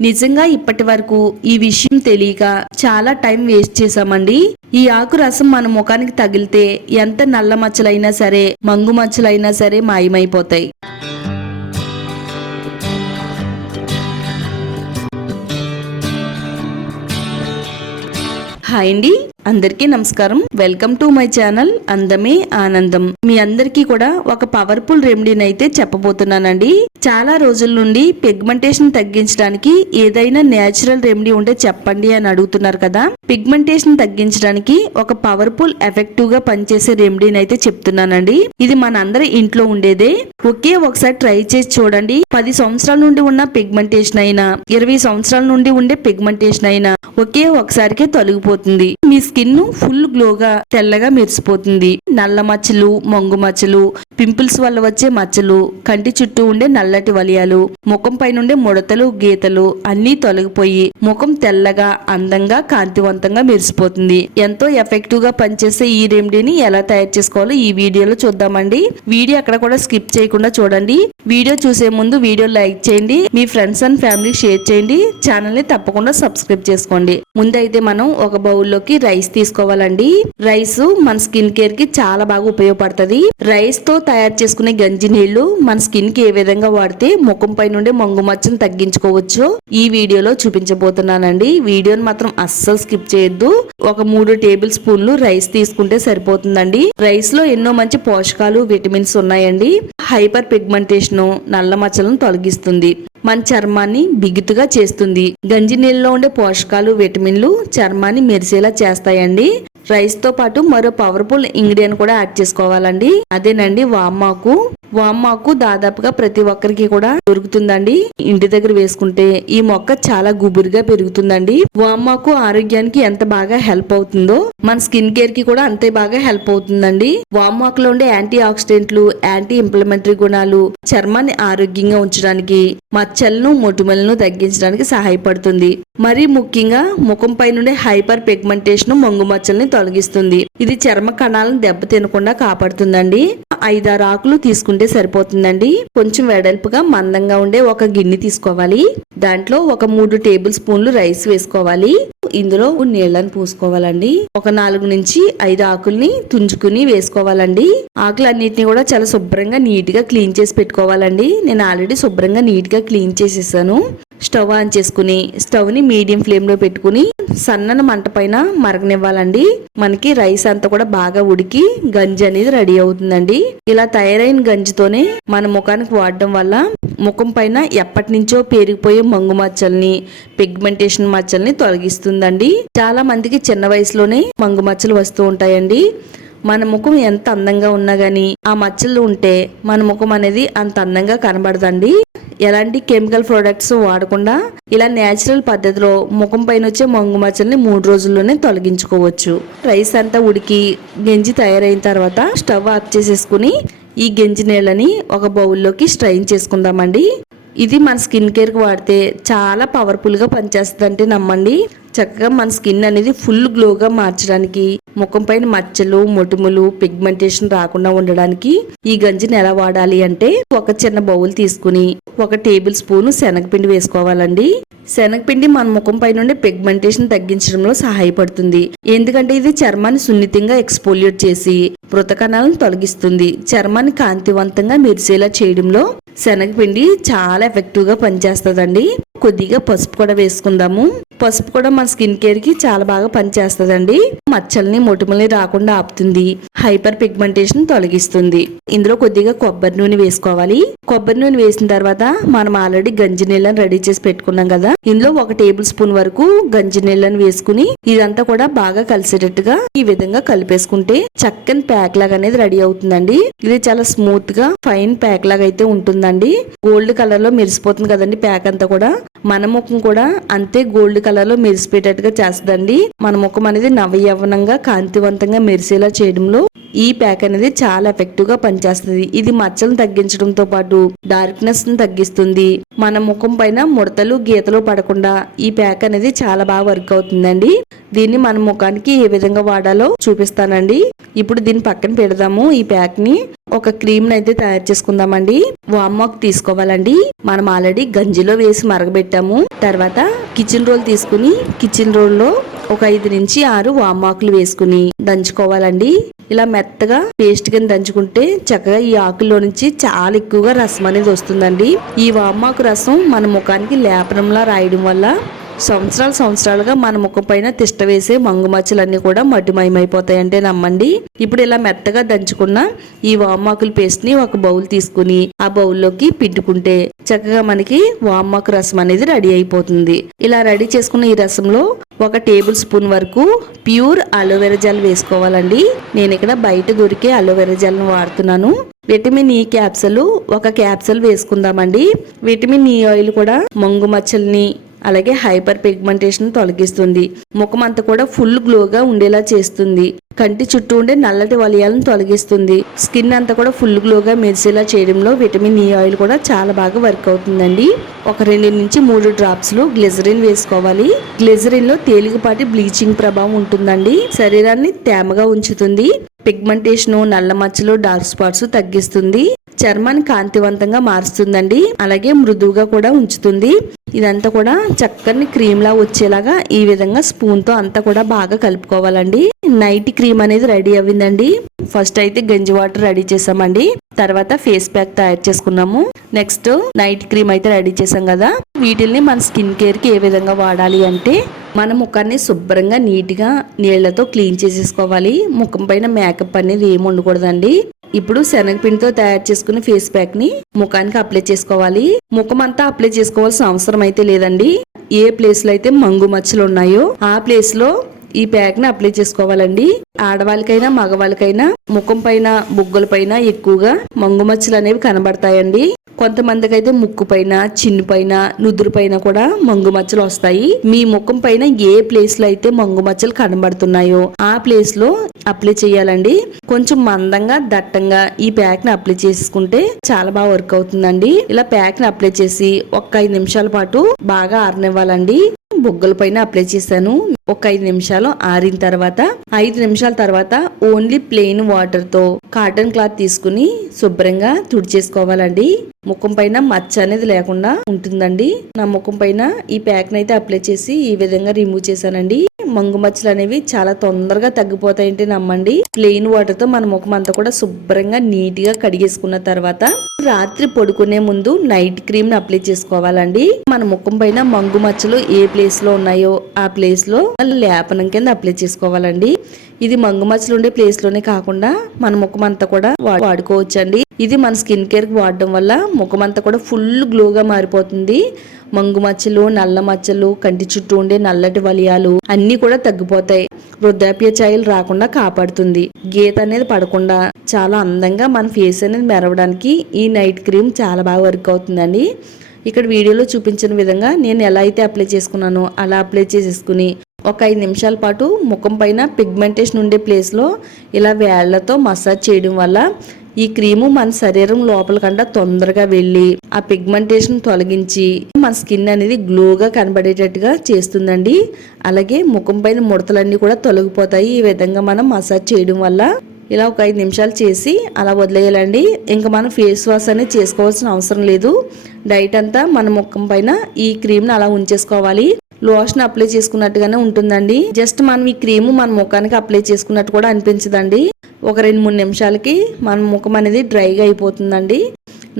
నిజంగా ఇప్పటి వరకు ఈ విషయం తెలియక చాలా టైం వేస్ట్ చేశామండి. ఈ ఆకు రసం మన ముఖానికి తగిలితే ఎంత నల్ల మచ్చలైనా సరే, మంగు మచ్చలైనా సరే మాయమైపోతాయి. హాయ్ అండి, అందరికీ నమస్కారం. వెల్కమ్ టు మై ఛానల్ అందమే ఆనందం. మీ అందరికీ కూడా ఒక పవర్ఫుల్ రెమెడీని అయితే చెప్పబోతున్నానండి. చాలా రోజుల నుండి పిగ్మెంటేషన్ తగ్గించడానికి ఏదైనా నేచురల్ రెమెడీ ఉంటే చెప్పండి అని అడుగుతున్నారు కదా. పిగ్మెంటేషన్ తగ్గించడానికి ఒక పవర్ఫుల్ ఎఫెక్టివ్ గా పనిచేసే రెమెడీని అయితే చెప్తున్నానండి. ఇది మనందరి ఇంట్లో ఉండేదే. ఒకే ఒకసారి ట్రై చేసి చూడండి. 10 సంవత్సరాల నుండి ఉన్న పిగ్మెంటేషన్ అయినా, 20 సంవత్సరాల నుండి ఉండే పిగ్మెంటేషన్ అయినా ఒకే ఒకసారికే తొలగిపోతుంది. మీ స్కిన్ ఫుల్ గ్లోగా తెల్లగా మెరిసిపోతుంది. నల్ల మచ్చలు, మొంగు మచ్చలు, పింపుల్స్ వల్ల వచ్చే మచ్చలు, కంటి చుట్టూ ఉండే నల్లటి వలయాలు, ముఖం పైన ఉండే ముడతలు, గీతలు అన్నీ తొలగిపోయి ముఖం తెల్లగా, అందంగా, కాంతివంతంగా మెరిసిపోతుంది. ఎంతో ఎఫెక్టివ్ గా పనిచేసే ఈ రెమెడీని ఎలా తయారు చేసుకోవాలో ఈ వీడియోలో చూద్దామండి. వీడియో అక్కడ కూడా స్కిప్ చేయకుండా చూడండి. వీడియో చూసే ముందు వీడియో లైక్ చేయండి, మీ ఫ్రెండ్స్ అండ్ ఫ్యామిలీకి షేర్ చేయండి, ఛానల్ ని తప్పకుండా సబ్స్క్రైబ్ చేసుకోండి. ముందైతే మనం ఒక బౌల్లోకి రైస్ తీసుకోవాలండి. రైస్ మన స్కిన్ కేర్ కి చాలా బాగా ఉపయోగపడుతుంది. రైస్ తో తయారు చేసుకునే గంజి నీళ్లు మన స్కిన్ కి ఏ విధంగా వాడితే ముఖం పై నుండి మంగు మచ్చను తగ్గించుకోవచ్చు ఈ వీడియోలో చూపించబోతున్నానండి. వీడియోని మాత్రం అస్సలు స్కిప్ చేయొద్దు. ఒక 3 టేబుల్ స్పూన్లు రైస్ తీసుకుంటే సరిపోతుందండి. రైస్ లో ఎన్నో మంచి పోషకాలు, విటమిన్స్ ఉన్నాయండి. హైపర్ పిగ్మెంటేషన్, నల్ల మచ్చలను తొలగిస్తుంది. మన చర్మాన్ని బిగుతుగా చేస్తుంది. గంజి నీళ్ళలో ఉండే పోషకాలు, విటమిన్లు చర్మాన్ని మెరిసేలా చేస్తాయండి. రైస్ తో పాటు మరో పవర్ఫుల్ ఇంగ్రీడియంట్ కూడా యాడ్ చేసుకోవాలండి. అదేనండి వామాకు. వామాకు దాదాపుగా ప్రతి ఒక్కరికి కూడా దొరుకుతుందండి. ఇంటి దగ్గర వేసుకుంటే ఈ మొక్క చాలా గుబురుగా పెరుగుతుందండి. వామాకు ఆరోగ్యానికి ఎంత బాగా హెల్ప్ అవుతుందో మన స్కిన్ కేర్ కి కూడా అంతే బాగా హెల్ప్ అవుతుందండి. వామాకులో ఉండే యాంటీ ఆక్సిడెంట్లు, యాంటీ ఇంప్లమెంటరీ గుణాలు చర్మాన్ని ఆరోగ్యంగా ఉంచడానికి, మచ్చలను, మొటిమలను తగ్గించడానికి సహాయపడుతుంది. మరీ ముఖ్యంగా ముఖం పై నుండి హైపర్ పిగ్మెంటేషన్, మొంగు మచ్చల్ని తొలగిస్తుంది. ఇది చర్మ కణాలను దెబ్బ తినకుండా కాపాడుతుందండి. 5-6 ఆకులు తీసుకుంటే సరిపోతుందండి. కొంచెం వెడల్పుగా మందంగా ఉండే ఒక గిన్నె తీసుకోవాలి. దాంట్లో ఒక 3 టేబుల్ స్పూన్లు రైస్ వేసుకోవాలి. ఇందులో నీళ్లను పూసుకోవాలండి. ఒక 4 నుంచి 5 ఆకుల్ని తుంచుకుని వేసుకోవాలండి. ఆకులన్నిటిని కూడా చాలా శుభ్రంగా నీట్ గా క్లీన్ చేసి పెట్టుకోవాలండి. నేను ఆల్రెడీ శుభ్రంగా నీట్ గా క్లీన్ చేసేసాను. స్టవ్ ఆన్ చేసుకుని స్టవ్ ని మీడియం ఫ్లేమ్ లో పెట్టుకుని సన్నని మంట పైన మరగనివ్వాలండి. మనకి రైస్ అంతా కూడా బాగా ఉడికి గంజి అనేది రెడీ అవుతుందండి. ఇలా తయారైన గంజితోనే మన ముఖానికి వాడడం వల్ల ముఖం పైన ఎప్పటి నుంచో పెరిగిపోయే మంగు మచ్చల్ని, పిగ్మెంటేషన్ మచ్చల్ని తొలగిస్తుందండి. చాలా మందికి చిన్న వయసులోనే మంగు మచ్చలు వస్తూ ఉంటాయండి. మన ముఖం ఎంత అందంగా ఉన్నా గానీ ఆ మచ్చలు ఉంటే మన ముఖం అనేది అంత అందంగా కనబడదండి. ఎలాంటి కెమికల్ ప్రొడక్ట్స్ వాడకుండా ఇలా నేచురల్ పద్ధతిలో ముఖం పైన వచ్చే మంగు మచ్చల్ని 3 రోజుల్లోనే తొలగించుకోవచ్చు. రైస్ అంతా ఉడికి గంజి తయారైన తర్వాత స్టవ్ ఆఫ్ చేసేసుకుని ఈ గంజి నీళ్ళని ఒక బౌల్లోకి స్ట్రైన్ చేసుకుందామండి. ఇది మన స్కిన్ కేర్ కి వాడితే చాలా పవర్ఫుల్ గా పనిచేస్తుందంటే నమ్మండి. చక్కగా మన స్కిన్ అనేది ఫుల్ గ్లోగా మార్చడానికి, ముఖం పైన మచ్చలు, మొటిమలు, పిగ్మెంటేషన్ రాకుండా ఉండడానికి ఈ గంజిని ఎలా వాడాలి అంటే ఒక చిన్న బౌల్ తీసుకుని 1 టేబుల్ స్పూన్ శనగపిండి వేసుకోవాలండి. శనగపిండి మన ముఖం పై నుండి పిగ్మెంటేషన్ తగ్గించడంలో సహాయపడుతుంది. ఎందుకంటే ఇది చర్మాన్ని సున్నితంగా ఎక్స్పోలియేట్ చేసి మృత కణాలను తొలగిస్తుంది. చర్మాన్ని కాంతివంతంగా మెరిసేలా చేయడంలో శనగపిండి చాలా ఎఫెక్టివ్ గా పనిచేస్తుందండి. కొద్దిగా పసుపు కూడా వేసుకుందాము. పసుపు కూడా మన స్కిన్ కేర్ కి చాలా బాగా పనిచేస్తుందండి. మచ్చల్ని, మొటిమల్ని రాకుండా ఆపుతుంది. హైపర్ పిగ్మెంటేషన్ తొలగిస్తుంది. ఇందులో కొద్దిగా కొబ్బరి నూనె వేసుకోవాలి. కొబ్బరి నూనె వేసిన తర్వాత మనం ఆల్రెడీ గంజి నీళ్ళని రెడీ చేసి పెట్టుకున్నాం కదా. ఇందులో 1 టేబుల్ స్పూన్ వరకు గంజి నీళ్ళని వేసుకుని ఇదంతా కూడా బాగా కలిసేటట్టుగా ఈ విధంగా కలిపేసుకుంటే చక్కని ప్యాక్ లాగా అనేది రెడీ అవుతుందండి. ఇది చాలా స్మూత్ గా ఫైన్ ప్యాక్ లాగా అయితే ఉంటుందండి. గోల్డ్ కలర్ లో మెరిసిపోతుంది కదండి ప్యాక్ అంతా కూడా. మన ముఖం కూడా అంతే గోల్డ్ కలర్ లో మెరిసిపోయేటట్టుగా చేస్తుందండి. మన ముఖం అనేది నవయవ్వనంగా, కాంతివంతంగా మెరిసేలా చేయడంలో ఈ ప్యాక్ అనేది చాలా ఎఫెక్టివ్ గా పనిచేస్తుంది. ఇది మచ్చలను తగ్గించడంతో పాటు డార్క్నెస్ ని తగ్గిస్తుంది. మన ముఖం పైన ముడతలు గీతలు పడకుండా ఈ ప్యాక్ అనేది చాలా బాగా వర్క్ అవుతుందండి. దీన్ని మన ముఖానికి ఏ విధంగా వాడాలో చూపిస్తానండి. ఇప్పుడు దీన్ని పక్కన పెడదాము. ఈ ప్యాక్ ని ఒక క్రీమ్ అయితే తయారు చేసుకుందామండి. వామాక్ తీసుకోవాలండి. మనం ఆల్రెడీ గంజిలో వేసి మరగబెట్టాము. తర్వాత కిచెన్ రోల్ తీసుకుని కిచెన్ రోల్ లో ఒక 5 నుంచి 6 వామాకులు వేసుకుని దంచుకోవాలండి. ఇలా మెత్తగా పేస్ట్ కింద దంచుకుంటే చక్కగా ఈ ఆకుల్లో నుంచి చాలా ఎక్కువగా రసం అనేది వస్తుందండి. ఈ వామాకు రసం మన ముఖానికి లేపనంలా రాయడం వల్ల సంవత్సరాలుగా మన ముఖం పైన తిష్ట వేసే మంగు మచ్చలన్నీ కూడా మట్టిమయమైపోతాయంటే నమ్మండి. ఇప్పుడు ఇలా మెత్తగా దంచుకున్న ఈ వామాకుల పేస్ట్ ని ఒక బౌల్ తీసుకుని ఆ బౌల్లోకి పిండుకుంటే చక్కగా మనకి వామాకు రసం అనేది రెడీ అయిపోతుంది. ఇలా రెడీ చేసుకున్న ఈ రసంలో 1 టేబుల్ స్పూన్ వరకు ప్యూర్ అలోవెరా జెల్ వేసుకోవాలండి. నేను ఇక్కడ బయట దొరికే అలోవెరా జెల్ ను వాడుతున్నాను. విటమిన్ ఈ క్యాప్సూల్ 1 క్యాప్సూల్ వేసుకుందామండి. విటమిన్ ఈ ఆయిల్ కూడా మంగు మచ్చల్ని అలాగే హైపర్ పిగ్మెంటేషన్ తొలగిస్తుంది. ముఖం అంతా కూడా ఫుల్ గ్లోగా ఉండేలా చేస్తుంది. కంటి చుట్టూ ఉండే నల్లటి వలయాలను తొలగిస్తుంది. స్కిన్ అంతా కూడా ఫుల్ గ్లోగా మెరిసేలా చేయడంలో విటమిన్ ఈ ఆయిల్ కూడా చాలా బాగా వర్క్ అవుతుందండి. ఒక 2 నుంచి 3 డ్రాప్స్ గ్లిజరిన్ వేసుకోవాలి. గ్లిజరిన్ లో తేలికపాటి బ్లీచింగ్ ప్రభావం ఉంటుందండి. శరీరాన్ని తేమగా ఉంచుతుంది. పిగ్మెంటేషన్, నల్ల మచ్చలు, డార్క్ స్పాట్స్ తగ్గిస్తుంది. చర్మాన్ని కాంతివంతంగా మారుస్తుందండి. అలాగే మృదువుగా కూడా ఉంచుతుంది. ఇదంతా కూడా చక్కని క్రీమ్ లా వచ్చేలాగా ఈ విధంగా స్పూన్ తో అంతా కూడా బాగా కలుపుకోవాలండి. నైట్ క్రీమ్ అనేది రెడీ అవ్విందండి. ఫస్ట్ అయితే గంజి వాటర్ రెడీ చేసామండి. తర్వాత ఫేస్ ప్యాక్ తయారు చేసుకున్నాము. నెక్స్ట్ నైట్ క్రీమ్ అయితే రెడీ చేసాం కదా. వీటిల్ని మన స్కిన్ కేర్ కి ఏ విధంగా వాడాలి అంటే మన ముఖాన్ని శుభ్రంగా నీట్ గా నీళ్లతో క్లీన్ చేసేసుకోవాలి. ముఖం పైన మేకప్ అనేది ఏమి ఉండకూడదండి. ఇప్పుడు శనగపిండితో తయారు చేసుకున్న ఫేస్ ప్యాక్ ని ముఖానికి అప్లై చేసుకోవాలి. ముఖం అంతా అప్లై చేసుకోవాల్సిన అవసరం అయితే లేదండి. ఏ ప్లేస్ లో అయితే మంగు మచ్చలు ఉన్నాయో ఆ ప్లేస్ లో ఈ ప్యాక్ ని అప్లై చేసుకోవాలండి. ఆడవాళ్ళకైనా మగవాళ్ళకైనా ముఖం పైన బుగ్గల పైన ఎక్కువగా మంగు మచ్చలు అనేవి కనబడతాయండి. కొంతమందికి అయితే ముక్కు పైన, చిన్ను పైన, నుదురు పైన కూడా మంగు మచ్చలు వస్తాయి. మీ ముఖం పైన ఏ ప్లేస్ లో అయితే మంగు మచ్చలు కనబడుతున్నాయో ఆ ప్లేస్ లో అప్లై చేయాలండి. కొంచెం మందంగా దట్టంగా ఈ ప్యాక్ ని అప్లై చేసుకుంటే చాలా బాగా వర్క్ అవుతుందండి. ఇలా ప్యాక్ ని అప్లై చేసి ఒక 5 నిమిషాల పాటు బాగా ఆరనివ్వాలండి. బొగ్గల పైన అప్లై చేశాను. ఒక 5 నిమిషాలు ఆరిన తర్వాత 5 నిమిషాల తర్వాత ఓన్లీ ప్లెయిన్ వాటర్ తో కాటన్ క్లాత్ తీసుకుని శుభ్రంగా తుడిచేసుకోవాలండి. ముఖం పైన మచ్చ అనేది లేకుండా ఉంటుందండి. నా ముఖం పైన ఈ ప్యాక్ అయితే అప్లై చేసి ఈ విధంగా రిమూవ్ చేశానండి. మంగు మచ్చలు అనేవి చాలా తొందరగా తగ్గిపోతాయంటే నమ్మండి. ప్లెయిన్ వాటర్ తో మన ముఖం అంతా కూడా శుభ్రంగా నీట్ గా కడిగేసుకున్న తర్వాత రాత్రి పడుకునే ముందు నైట్ క్రీమ్ ని అప్లై చేసుకోవాలండి. మన ముఖం పైన మంగు మచ్చలు ఏ ప్లేస్ లో ఉన్నాయో ఆ ప్లేస్ లో లేపనం కింద అప్లై చేసుకోవాలండి. ఇది మంగు మచ్చలు ఉండే ప్లేస్ లోనే కాకుండా మన ముఖం అంతా కూడా వాడుకోవచ్చండి. ఇది మన స్కిన్ కేర్ కి వాడడం వల్ల ముఖం అంతా కూడా ఫుల్ గ్లోగా మారిపోతుంది. మంగు మచ్చలు, నల్ల మచ్చలు, కంటి చుట్టూ ఉండే నల్లటి వలయాలు అన్ని కూడా తగ్గిపోతాయి. వృద్ధాప్య ఛాయలు రాకుండా కాపాడుతుంది. గీత అనేది పడకుండా చాలా అందంగా మన ఫేస్ అనేది మెరవడానికి ఈ నైట్ క్రీమ్ చాలా బాగా వర్క్ అవుతుందండి. ఇక్కడ వీడియోలో చూపించిన విధంగా నేను ఎలా అయితే అప్లై చేసుకున్నానో అలా అప్లై చేసేసుకుని ఒక 5 నిమిషాల పాటు ముఖం పైన పిగ్మెంటేషన్ ఉండే ప్లేస్ లో ఇలా వేళ్లతో మసాజ్ చేయడం వల్ల ఈ క్రీము మన శరీరం లోపలికంట తొందరగా వెళ్ళి ఆ పిగ్మెంటేషన్ తొలగించి మన స్కిన్ అనేది గ్లోగా కనబడేటట్టుగా చేస్తుందండి. అలాగే ముఖం పైన ముడతలన్నీ కూడా తొలగిపోతాయి ఈ విధంగా మనం మసాజ్ చేయడం వల్ల. ఇలా ఒక 5 నిమిషాలు చేసి అలా వదిలేయాలండి. ఇంకా మనం ఫేస్ వాష్ అనేది చేసుకోవాల్సిన అవసరం లేదు. డైట్ అంతా మన ముఖం పైన ఈ క్రీమ్ ని అలా ఉంచేసుకోవాలి. లోషన్ అప్లై చేసుకున్నట్టుగానే ఉంటుందండి. జస్ట్ మనం ఈ క్రీమ్ మన ముఖానికి అప్లై చేసుకున్నట్టు కూడా అనిపించదండి. ఒక 2-3 నిమిషాలకి మన ముఖం అనేది డ్రైగా అయిపోతుందండి.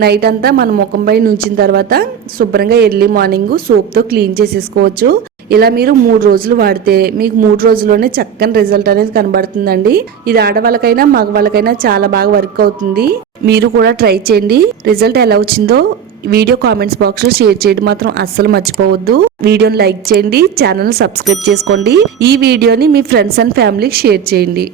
నైట్ అంతా మన ముఖం పై ఉంచిన తర్వాత శుభ్రంగా ఎర్లీ మార్నింగ్ సోప్ తో క్లీన్ చేసేసుకోవచ్చు. ఇలా మీరు 3 రోజులు వాడితే మీకు 3 రోజుల్లోనే చక్కని రిజల్ట్ అనేది కనబడుతుందండి. ఇది ఆడవాళ్ళకైనా మగవాళ్ళకైనా చాలా బాగా వర్క్ అవుతుంది. మీరు కూడా ట్రై చేయండి. రిజల్ట్ ఎలా వచ్చిందో వీడియో కామెంట్స్ బాక్స్ లో షేర్ చేయడం మాత్రం అస్సలు మర్చిపోవద్దు. వీడియోని లైక్ చేయండి, ఛానల్ సబ్స్క్రైబ్ చేసుకోండి. ఈ వీడియోని మీ ఫ్రెండ్స్ అండ్ ఫ్యామిలీకి షేర్ చేయండి.